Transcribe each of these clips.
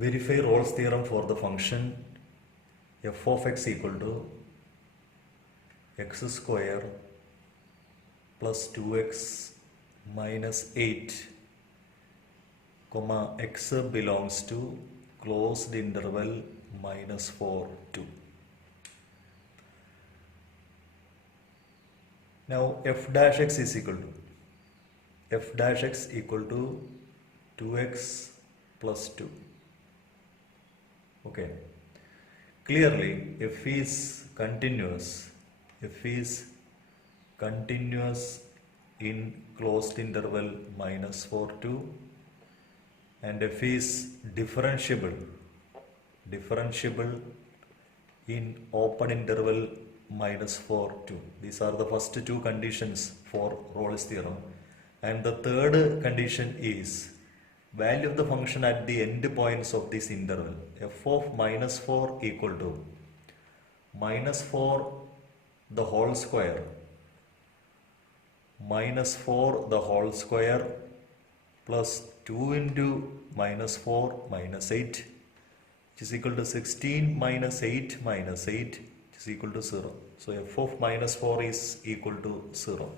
Verify Rolle's theorem for the function f of x equal to x square plus 2x minus 8 comma x belongs to closed interval minus 4 2. Now f dash x is equal to 2x plus 2. Okay. Clearly f is continuous in closed interval minus 4 2, and f is differentiable in open interval minus 4 2. These are the first two conditions for Rolle's theorem, and the third condition is value of the function at the end points of this interval. F of minus 4 equal to minus 4 the whole square plus 2 into minus 4 minus 8, which is equal to 16 minus 8 minus 8, which is equal to 0. So f of minus 4 is equal to 0.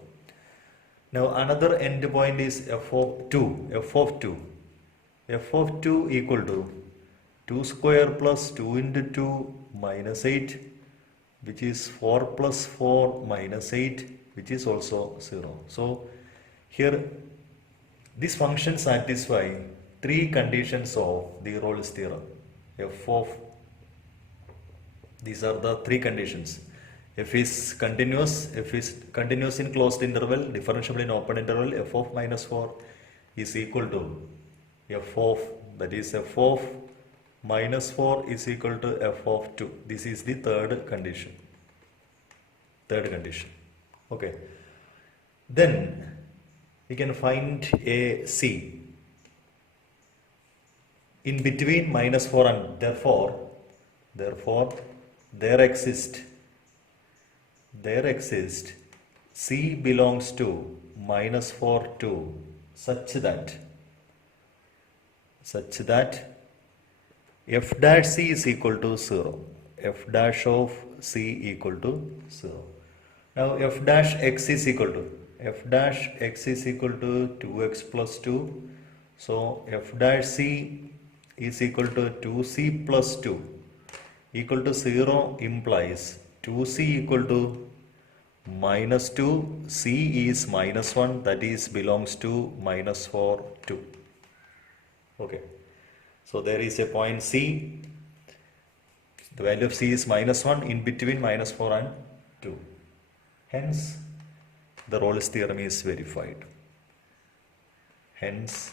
Now another end point is f of 2 equal to 2 square plus 2 into 2 minus 8, which is 4 plus 4 minus 8, which is also 0. So here this function satisfies three conditions of the Rolle's theorem. These are the three conditions. F is continuous in closed interval, differentiable in open interval. F of minus 4 is equal to f of minus 4 is equal to f of 2. This is the third condition. Okay. Then we can find a c in between minus 4 and therefore there exists c belongs to minus 4 2 such that f dash c is equal to 0. F dash of c equal to 0. Now f dash x is equal to 2x plus 2. So f dash c is equal to 2c plus 2 equal to 0 implies 2c equal to minus 2, c is minus 1, that is belongs to minus 4 2. Okay, so there is a point c, the value of c is minus 1 in between minus 4 and 2. Hence the Rolle's theorem is verified. Hence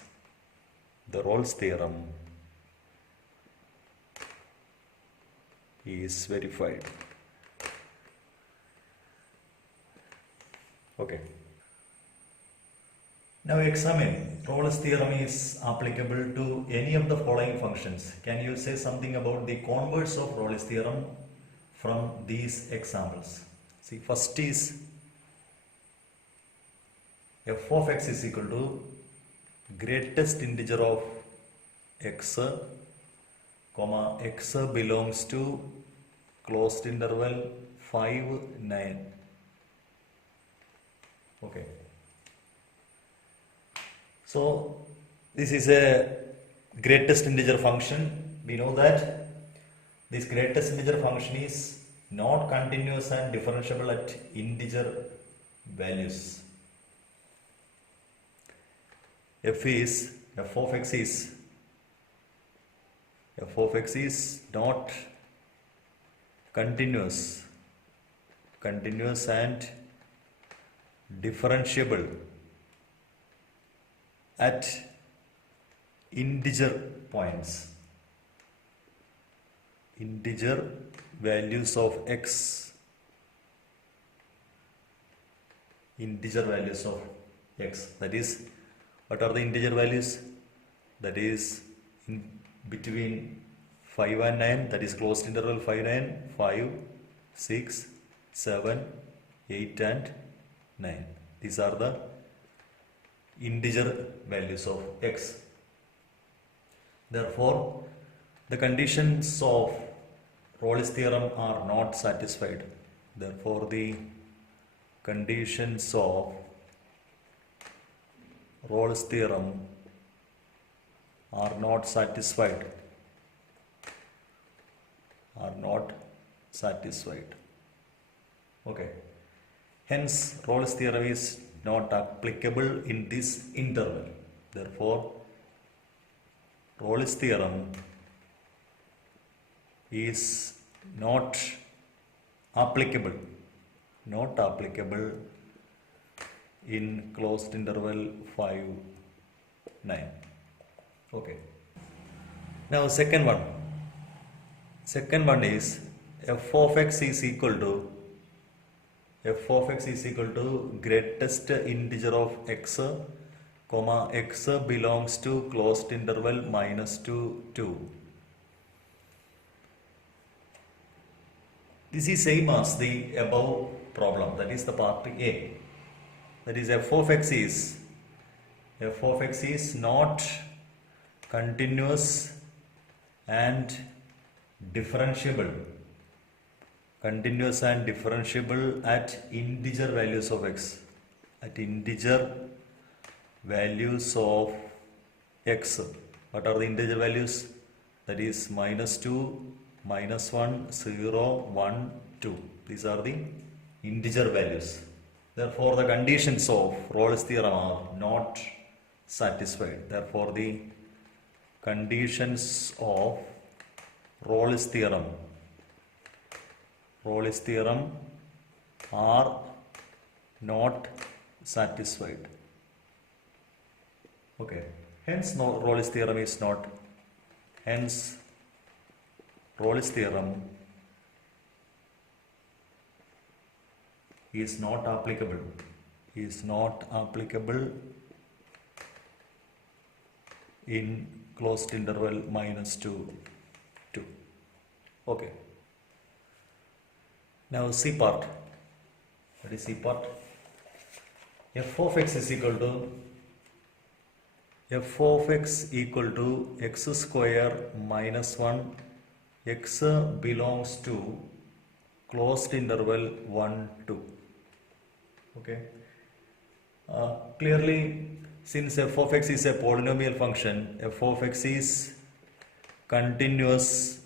the Rolle's theorem is verified. Okay. Now examine Rolle's theorem is applicable to any of the following functions. Can you say something about the converse of Rolle's theorem from these examples? See, first is f of x is equal to greatest integer of x, comma x belongs to closed interval 5 9. Okay. So this is a greatest integer function. We know that this greatest integer function is not continuous and differentiable at integer values. F of x is not continuous and differentiable at integer points, integer values of x, that is, what are the integer values? That is in between 5 and 9, that is closed interval 5 9, 5 6 7 8 and 9. These are the integer values of x. Therefore, The conditions of Rolle's theorem are not satisfied. Therefore, the conditions of Rolle's theorem are not satisfied. Are not satisfied. Okay. Hence, Rolle's theorem is not applicable in this interval. Therefore, Rolle's theorem is not applicable in closed interval 5, 9. Okay. Now second one is f of x is equal to greatest integer of x, comma x belongs to closed interval minus to 2. This is same as the above problem, that is the part A. That is f of x is not continuous and differentiable at integer values of x. What are the integer values? That is minus 2, minus 1, 0, 1, 2. These are the integer values. Therefore, the conditions of Rolle's theorem are not satisfied. Therefore, the conditions of Rolle's theorem are not satisfied. Okay. Hence, Rolle's theorem is not. Hence, Rolle's theorem is not applicable. In closed interval minus 2. Okay. Now C part. What is C part? F of x is equal to x square minus 1. X belongs to closed interval 1, 2. Okay. Clearly, since f of x is a polynomial function, f of x is continuous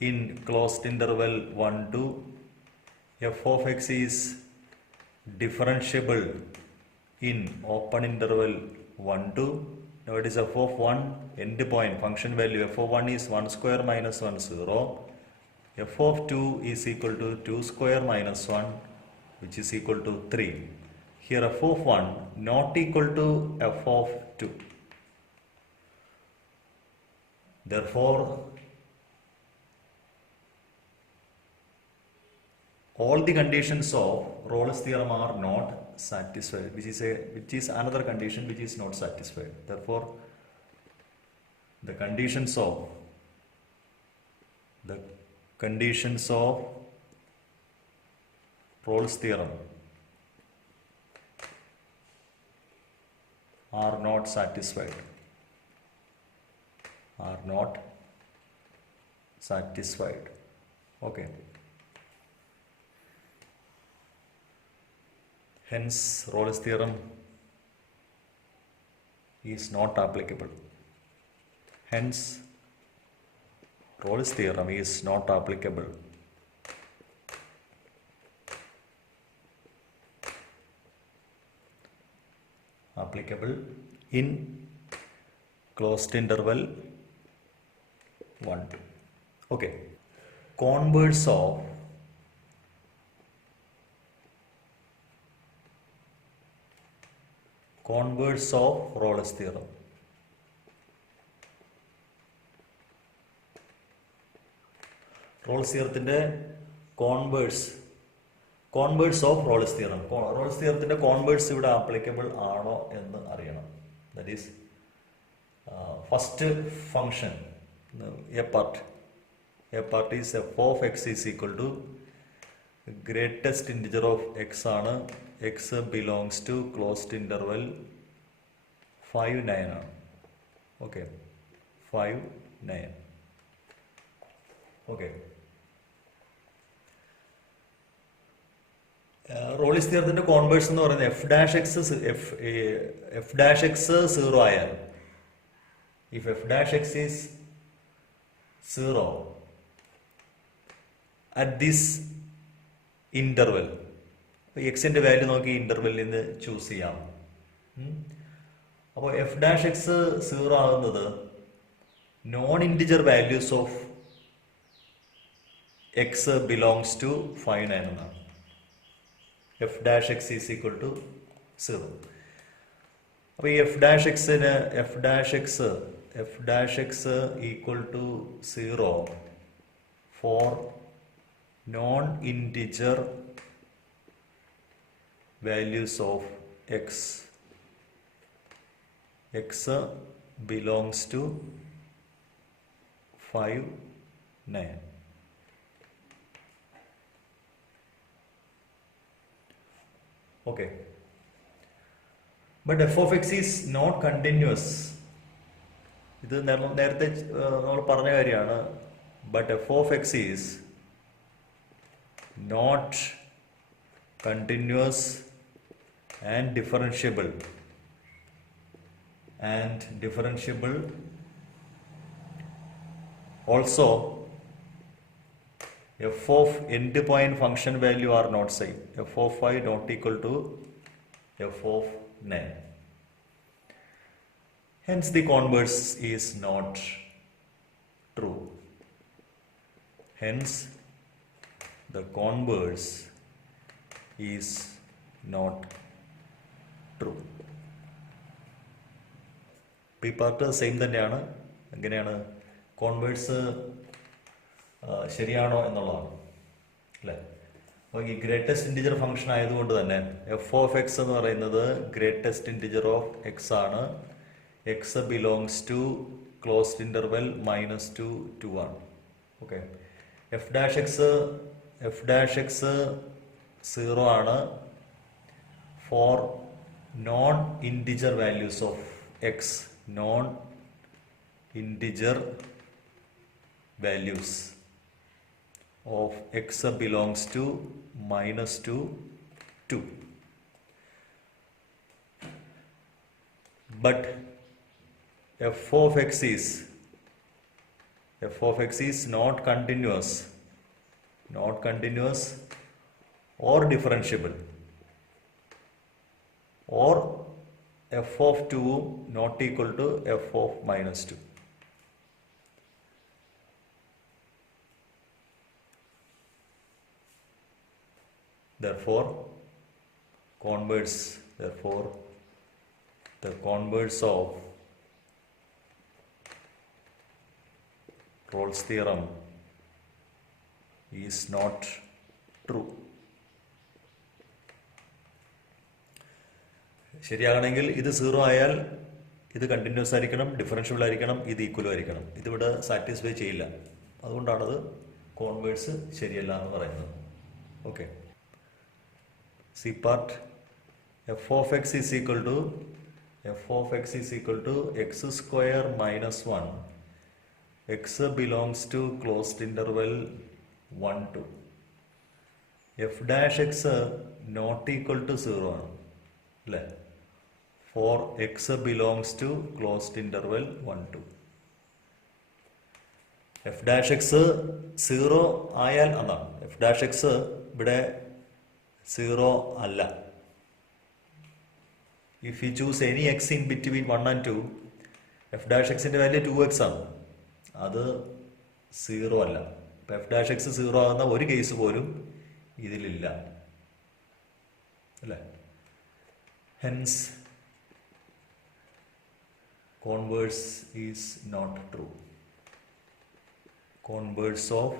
in closed interval 1, 2. F of x is differentiable in open interval 1, 2. Now it is f of 1 end point function value. F of 1 is 1 square minus 1, 0. F of 2 is equal to 2 square minus 1, which is equal to 3. Here f of 1 not equal to f of 2. Therefore, all the conditions of Rolle's theorem are not satisfied, which is another condition which is not satisfied. Therefore, the conditions of Rolle's theorem are not satisfied. Okay. Hence, Rolle's theorem is not applicable. Hence, Rolle's theorem is not applicable. In closed interval 1, 2. Okay. Converse of Rolle's theorem. Rolle's theorem converse of Rolle's theorem. Rolle's theorem converse ഇവിടെ applicable ആണോ എന്ന് അറിയണം. That is first function a part is f of x is equal to greatest integer of x ആണ്. X belongs to closed interval 5, 9 ആണ്. Okay, 5, 9. Okay. Rolle's തിയറത്തിന്റെ converse എന്ന് പറയുന്നത് f dash x zero ആയാൽ, if f dash x is zero at this interval, എക്സിന്റെ value നോക്കി ഇന്റർവെല്ലിൽ നിന്ന് ചൂസ് ചെയ്യാം. അപ്പോൾ എഫ് ഡാഷ് എക്സ് സീറോ ആകുന്നത് non integer values of x belongs to 5, 9 എന്നാണ്. F dash x is equal to zero. അപ്പോൾ ഈ f dash x equal to zero for non integer values of x belongs to 5, 9. Okay, but f of x is not continuous. ഇത് നേരത്തെ നമ്മൾ പറഞ്ഞ കാര്യമാണ്. But f of x is not continuous and differentiable. Also, f of end point function value are not same. f of 5 not equal to f of 9. Hence the converse is not true. Hence the converse is not true. ഈ part same തന്നെയാണ്. എങ്ങനെയാണ് converse ശരിയാണോ എന്നുള്ളതാണ് അല്ലേ. അപ്പോൾ ഈ greatest integer function ആയതുകൊണ്ട് തന്നെ എഫ് ഓഫ് എക്സ് എന്ന് പറയുന്നത് ഗ്രേറ്റസ്റ്റ് ഇൻറ്റിജർ ഓഫ് എക്സ് ആണ്. X belongs to closed interval -2, 2 ആണ്. Okay, f dash x zero ആണ് for non integer values of x. Non integer values of x belongs to -2, 2. But f of x is not continuous or differentiable, or f of 2 not equal to f of -2. Therefore, the converse of Rolle's theorem is not true. ശരിയാകണമെങ്കിൽ ഇത് zero ആയാൽ ഇത് continuous ആയിരിക്കണം, differentiable ആയിരിക്കണം, ഇത് ഈക്വലും ആയിരിക്കണം. ഇതിവിടെ satisfy ചെയ്യില്ല. അതുകൊണ്ടാണത് converse ശരിയല്ല എന്ന് പറയുന്നത്. Okay, C part, f of x is equal to x square minus 1. X belongs to closed interval 1, 2. F dash x not equal to 0 ആണ് അല്ലേ. For x belongs to closed interval 1, 2. f dash x 0 ആയാൽ അതാണ്. f dash x ഇവിടെ 0 അല്ല. If you choose any x in between 1 and 2, f dash xന്റെ value 2x ആണ്. അത് 0 അല്ല. f dash x 0 ആകുന്ന ഒരു കേസ് പോലും ഇതിലില്ല അല്ലേ. Hence, converse is not true. Converse of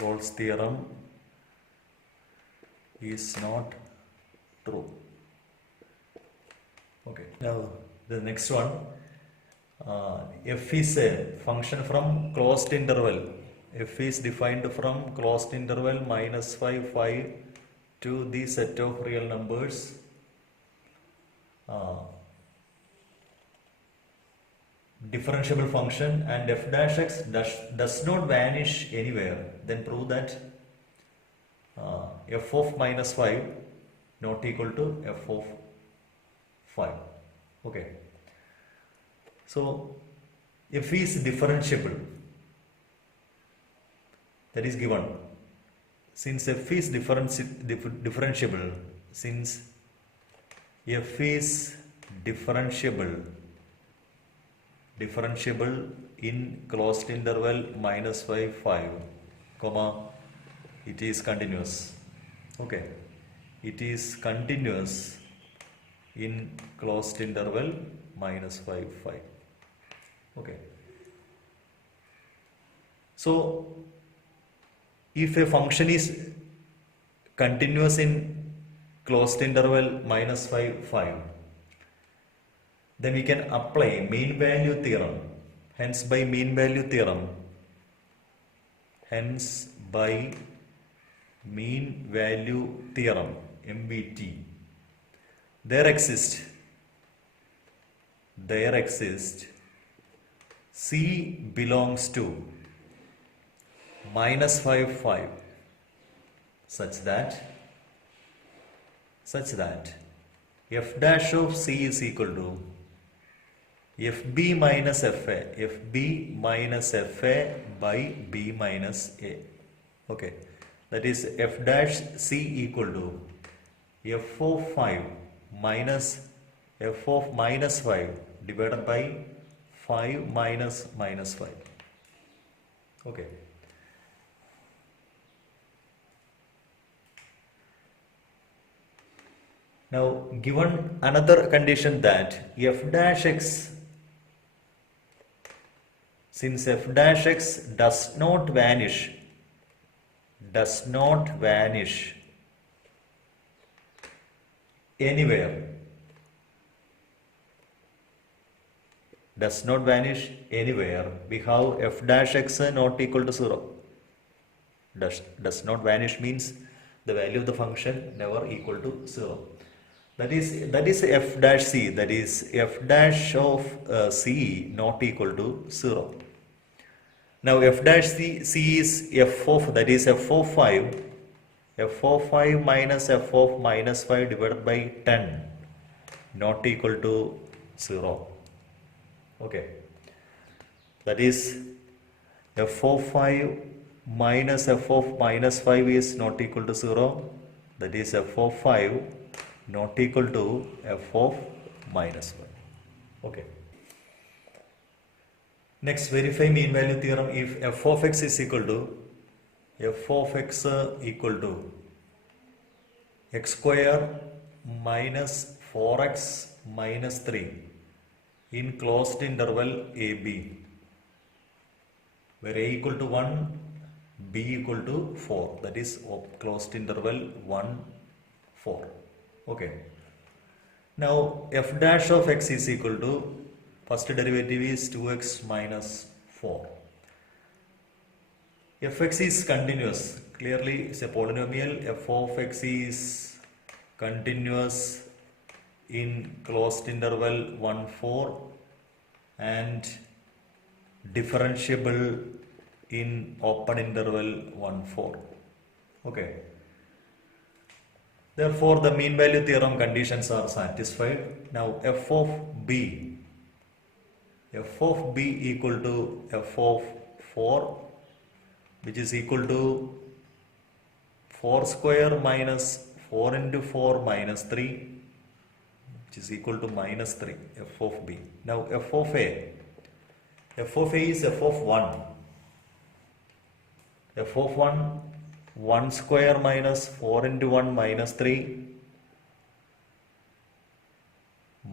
Rolle's theorem is not true. Okay, now the next one, f is a function from closed interval. F is defined from closed interval -5, 5 to the set of real numbers differentiable function and f dash x does not vanish anywhere, then prove that f of minus 5 not equal to f of 5. Okay. So f is differentiable, that is given. Since f is differentiable, since f is differentiable in closed interval minus 5, comma, it is continuous. Okay, it is continuous in closed interval minus 5. Okay. So if a function is continuous in closed interval minus 5, then we can apply mean value theorem. Hence by mean value theorem, MVT, there exists C belongs to minus 5 such that f dash of C is equal to fb minus fa by b minus a. Okay, that is f dash C equal to f of 5 minus f of minus 5 divided by 5 minus 5. Okay. Now given another condition that f dash x, since f dash x does not vanish anywhere, we have f dash x not equal to 0. Does not vanish means the value of the function never equal to 0. That is f dash C, that is f dash of C not equal to 0. Now f dash C is f of, that is f of 5 minus f of minus 5 divided by 10 not equal to 0. Okay, that is f of 5 minus f of minus 5 is not equal to 0, that is f of 5 not equal to f of minus 1. Okay. Next, verify mean value theorem. If f of x is equal to x square minus 4x minus 3 in closed interval AB, where a equal to 1, b equal to 4, that is closed interval 1, 4. Okay. Now f dash of x is equal to, first derivative is 2x minus 4. Fx is continuous, clearly it's a polynomial. F of x is continuous in closed interval 1, 4 and differentiable in open interval 1, 4. Okay. Therefore, the mean value theorem conditions are satisfied. Now f of b equal to f of 4, which is equal to 4 square minus 4 into 4 minus 3, which is equal to minus 3, f of b. Now f of a is f of 1. F of 1 square minus 4 into 1 minus 3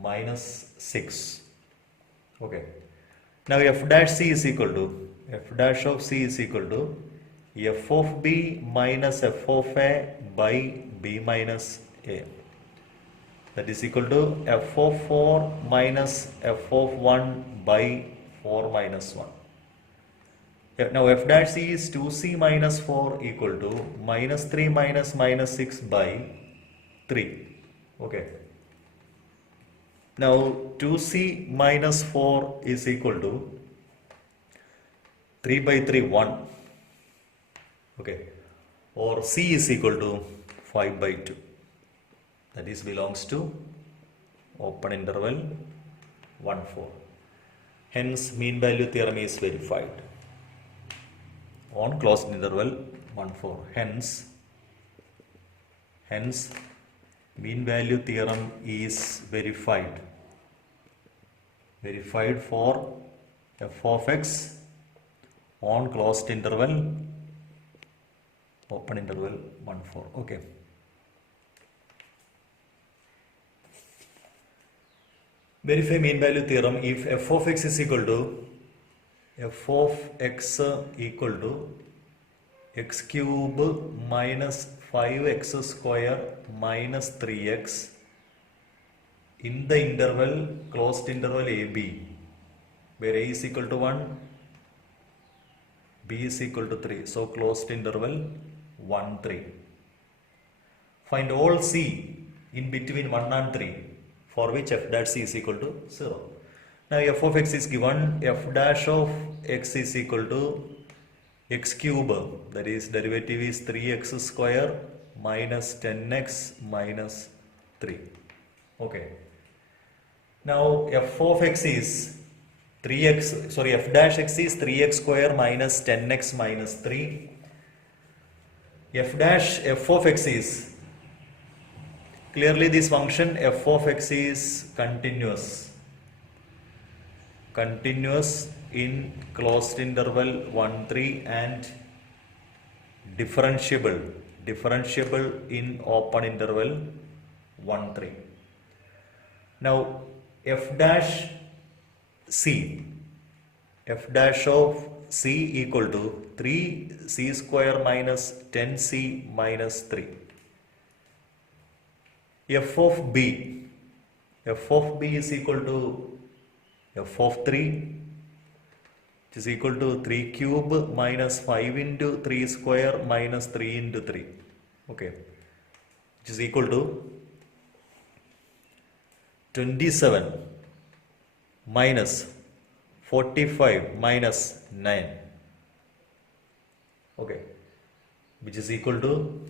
minus 6. Okay. Now f dash C is equal to, f dash of C is equal to f of b minus f of a by b minus a. That is equal to f of 4 minus f of 1 by 4 minus 1. Now f dash C is 2c minus 4 equal to minus 3 minus minus 6 by 3. Okay. Now 2c minus 4 is equal to 3 by 3 1. Okay, or c is equal to 5 by 2. That is belongs to open interval 1 4. Hence mean value theorem is verified on closed interval 1 4. Hence mean value theorem is verified for f of x on closed interval open interval 1 4. Okay. Verify mean value theorem if f of x is equal to x cube minus 5x square minus 3x in the interval closed interval AB, where a is equal to 1, b is equal to 3. So closed interval 1 3. Find all c in between 1 and 3, for which f dash c is equal to 0. Now f of x is given, f dash of x is equal to x cube, that is derivative is 3x square minus 10x minus 3. Okay. Now f of x is f dash x is 3x square minus 10x minus 3. F of x is, clearly this function f of x is continuous in closed interval 1 3 and differentiable in open interval 1 3. Now f dash of c equal to 3c square minus 10c minus 3. F of b is equal to f of 3, which is equal to 3 cube minus 5 into 3 square minus 3 into 3. Okay, which is equal to 27 minus 45 minus 9. Okay, which is equal to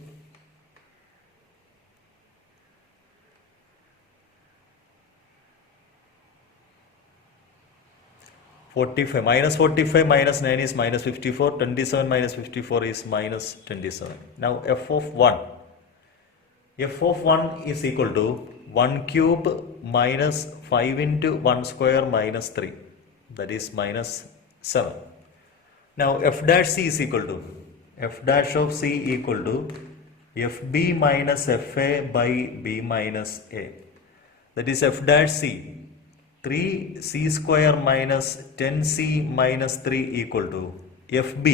45 minus 45 minus 9 is minus 54, 27 minus 54 is minus 27. Now f of 1 is equal to 1 cube minus 5 into 1 square minus 3, that is minus 7. Now f dash c is equal to, f dash of c equal to fb minus fa by b minus a, that is f dash c 3c square minus 10c minus 3 equal to fb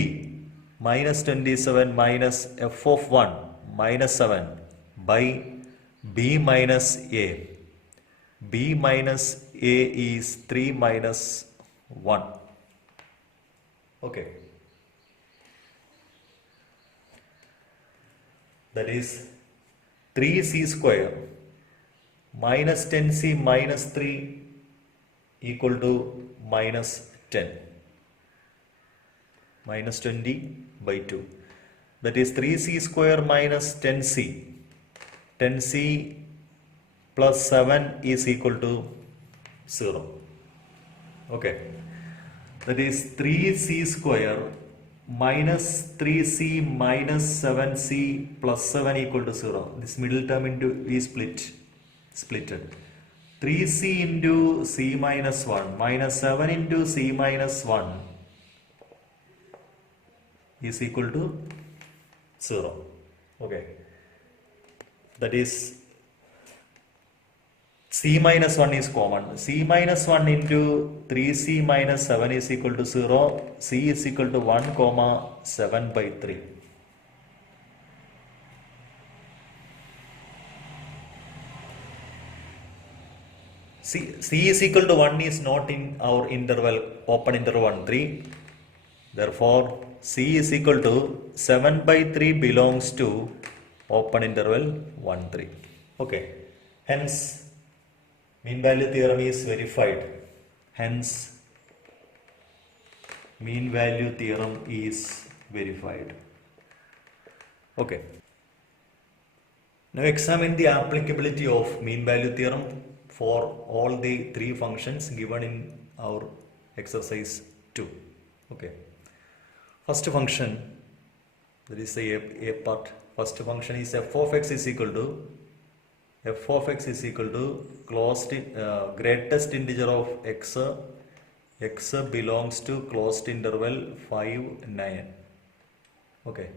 minus 27 minus f of 1 minus 7 by b minus a. b minus a is 3 minus 1. Okay. That is 3c square minus 10c minus 3 equal to minus 10, minus 20 by 2. That is 3c square minus 10c. 10c plus 7 is equal to 0. Okay. That is 3c square minus 3c minus 7c plus 7 equal to 0. This middle term into is splitted. 3c into c minus 1 minus 7 into c minus 1 is equal to 0. Okay. That is c minus 1 is common. C minus 1 into 3c minus 7 is equal to 0. C is equal to 1 comma 7 by 3. C is equal to 1 is not in our interval, open interval 1 3. Therefore, C is equal to 7 by 3 belongs to open interval 1 3. Okay. Hence, Mean value theorem is verified. Hence, mean value theorem is verified. Okay. Now examine the applicability of mean value theorem for all the three functions given in our exercise 2. Okay. First function, that is the a part. First function is f of x is equal to greatest integer of x. X belongs to closed interval 5, 9. Okay.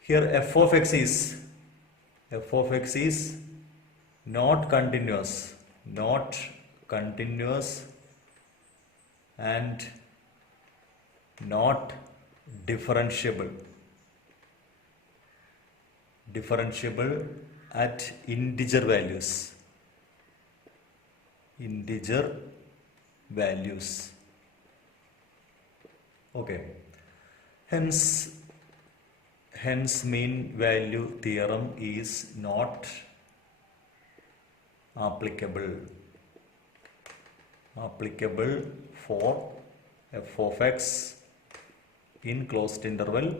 Here f of x is not continuous and not differentiable at integer values. Okay. Hence mean value theorem is not applicable for f of x in closed interval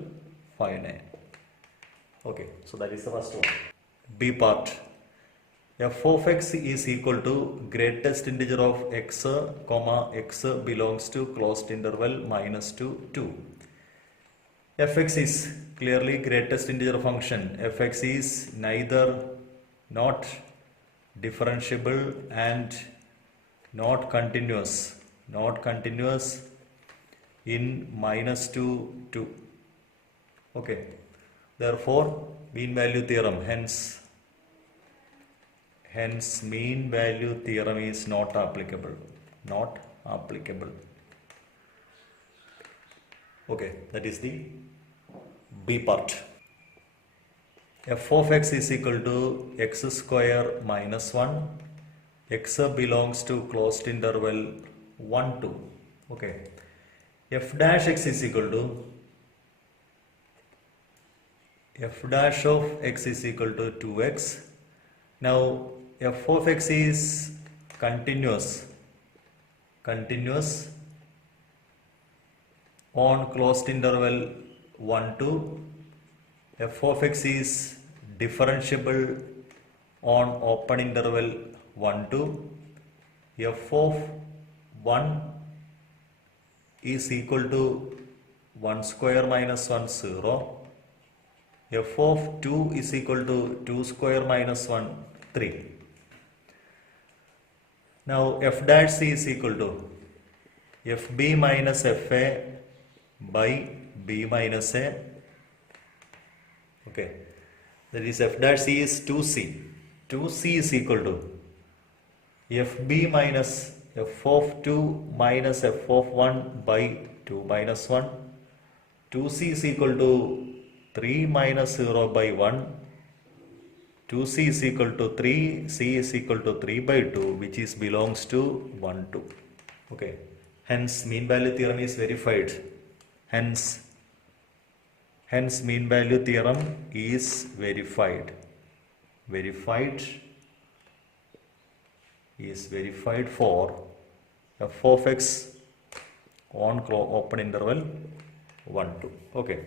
5, 9. Okay, so that is the first one. B part. F of x is equal to greatest integer of x, x belongs to closed interval -2, 2. Fx is clearly greatest integer function. Fx is neither not differentiable and not continuous in -2, 2. Okay. Therefore, mean value theorem, hence mean value theorem is not applicable. Okay, that is the B part. F of x is equal to x square minus 1. X belongs to closed interval 1, 2. Okay. F dash x is equal to f dash of x is equal to 2x. Now f of x is continuous on closed interval 1, 2. F of x is differentiable on open interval 1, 2. F of 1 is equal to 1 square minus 1, 0. F of 2 is equal to 2 square minus 1, 3. Now f dash c is equal to fb minus fa by b minus a. Okay, that is f dash c is 2c. 2c is equal to fb minus f of 2 minus f of 1 by 2 minus 1. 2c is equal to 3 minus 0 by 1. 2c is equal to 3, c is equal to 3 by 2, which is belongs to 1, 2. Okay, hence mean value theorem is verified. Hence mean value theorem is verified. Is verified for f of x on open interval 1, 2. Okay.